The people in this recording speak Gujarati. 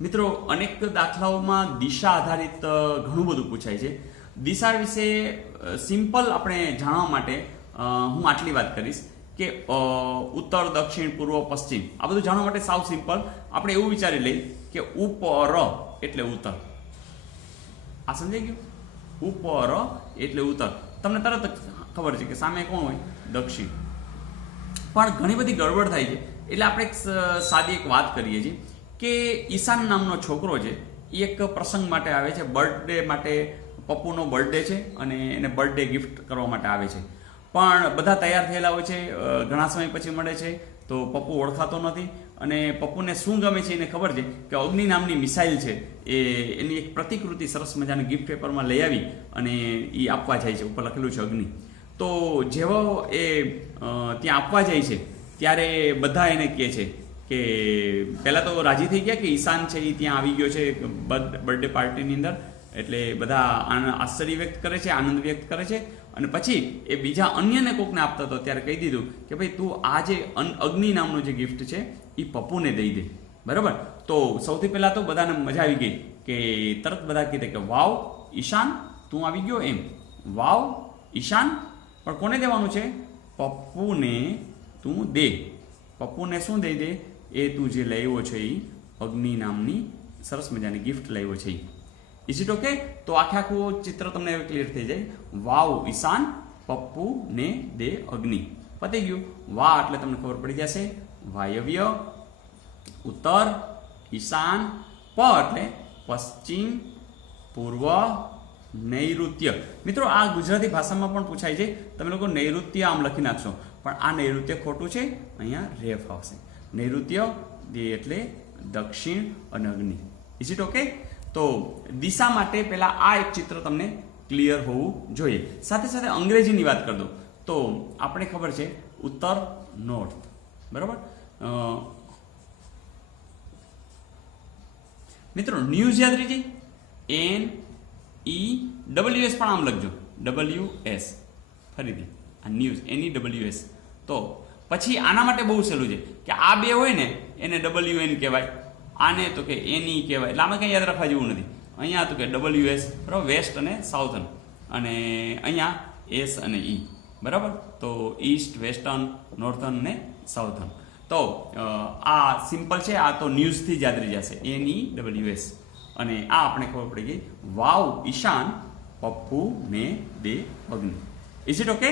મિત્રો અનેક દાખલાઓમાં દિશા આધારિત ઘણું બધું પૂછાય છે. દિશા વિશે સિમ્પલ આપણે જાણવા માટે હું આટલી વાત કરીશ કે ઉત્તર, દક્ષિણ, પૂર્વ, પશ્ચિમ આ બધું જાણવા માટે સાવ સિમ્પલ આપણે એવું વિચારી લઈએ કે ઉપર એટલે ઉત્તર. આ સમજાઈ ગયું? ઉપર એટલે ઉત્તર. તમને તરત જ ખબર છે કે સામે કોણ હોય? દક્ષિણ. પણ ઘણી બધી ગડબડ થાય છે એટલે આપણે એક સાદી એક વાત કરીએ છીએ કે ઈશાન નામનો છોકરો છે એ એક પ્રસંગ માટે આવે છે, બર્થડે માટે. પપ્પુનો બર્થડે છે અને એને બર્થડે ગિફ્ટ કરવા માટે આવે છે. પણ બધા તૈયાર થયેલા હોય છે, ઘણા સમય પછી મળે છે તો પપ્પુ ઓળખાતો નથી અને પપ્પુને શું ગમે છે એને ખબર છે કે અગ્નિ નામની મિસાઇલ છે એની એક પ્રતિકૃતિ સરસ મજાની ગિફ્ટ પેપરમાં લઈ આવી અને એ આપવા જાય છે. ઉપર લખેલું છે અગ્નિ. તો જેવો એ ત્યાં આપવા જાય છે ત્યારે બધા એને કહે છે કે પહેલાં તો રાજી થઈ ગયા કે ઈશાન છે એ ત્યાં આવી ગયો છે બર્થડે પાર્ટીની અંદર, એટલે બધા આશ્ચર્ય વ્યક્ત કરે છે, આનંદ વ્યક્ત કરે છે. અને પછી એ બીજા અન્યને કોકને આપતા હતો ત્યારે કહી દીધું કે ભાઈ તું આ જે અગ્નિ નામનો જે ગિફ્ટ છે એ પપ્પુને દઈ દે. બરાબર? તો સૌથી પહેલાં તો બધાને મજા આવી ગઈ કે તરત બધા કીધે કે વાવ ઈશાન તું આવી ગયો એમ. વાવ ઈશાન, પણ કોને દેવાનું છે? પપ્પુને તું દે. પપ્પુને શું દઈ દે? એ તું જે લાવ્યો છે એ અગ્નિ નામની સરસ મજાની ગિફ્ટ લાવ્યો છે. Is it okay? તો આખું ચિત્ર તમને ક્લિયર થઈ જાય. વાવ ઈશાન, પપ્પુને દે અગ્નિ. પતી ગયું. વા એટલે તમને ખબર પડી જશે વાયવ્ય, ઉત્તર, ઈશાન, પ એટલે પશ્ચિમ, પૂર્વ, નૈઋત્ય. મિત્રો આ ગુજરાતી ભાષામાં પણ પૂછાય છે. તમે લોકો નૈઋત્ય આમ લખી નાખશો પણ આ નૈઋત્ય ખોટું છે, અહીંયા રેફ આવશે. નૈઋત્ય એટલે દક્ષિણ અને અગ્નિ. Is it okay? તો દિશા માટે પહેલા આ એક ચિત્ર તમને ક્લિયર હોવું જોઈએ. સાથે સાથે અંગ્રેજીની વાત કરી દો તો આપણે ખબર છે ઉત્તર, નોર્થ. બરાબર? મિત્રો ન્યૂઝ યાદ રહી જાય? NEWS પણ આમ લખજો. WS. ફરીથી આ ન્યૂઝ NEWS. તો પછી આના માટે બહુ સહેલું છે કે આ બે હોય ને એને WN કહેવાય, આને તો કે NE કહેવાય. એટલે આમાં કંઈ યાદ રાખવા જેવું નથી. અહીંયા તો કે WS, બરાબર, વેસ્ટ અને સાઉથર્ન, અને અહીંયા S અને E. બરાબર? તો ઈસ્ટ, વેસ્ટર્ન, નોર્થર્ન ને સાઉથર્ન. તો આ સિમ્પલ છે. આ તો ન્યૂઝથી જ યાદ રહી જશે. NEWS. અને આ આપણે ખબર પડી ગઈ વાવ ઈશાન, પપ્પુ ને દે અગ્નિ. Is it okay?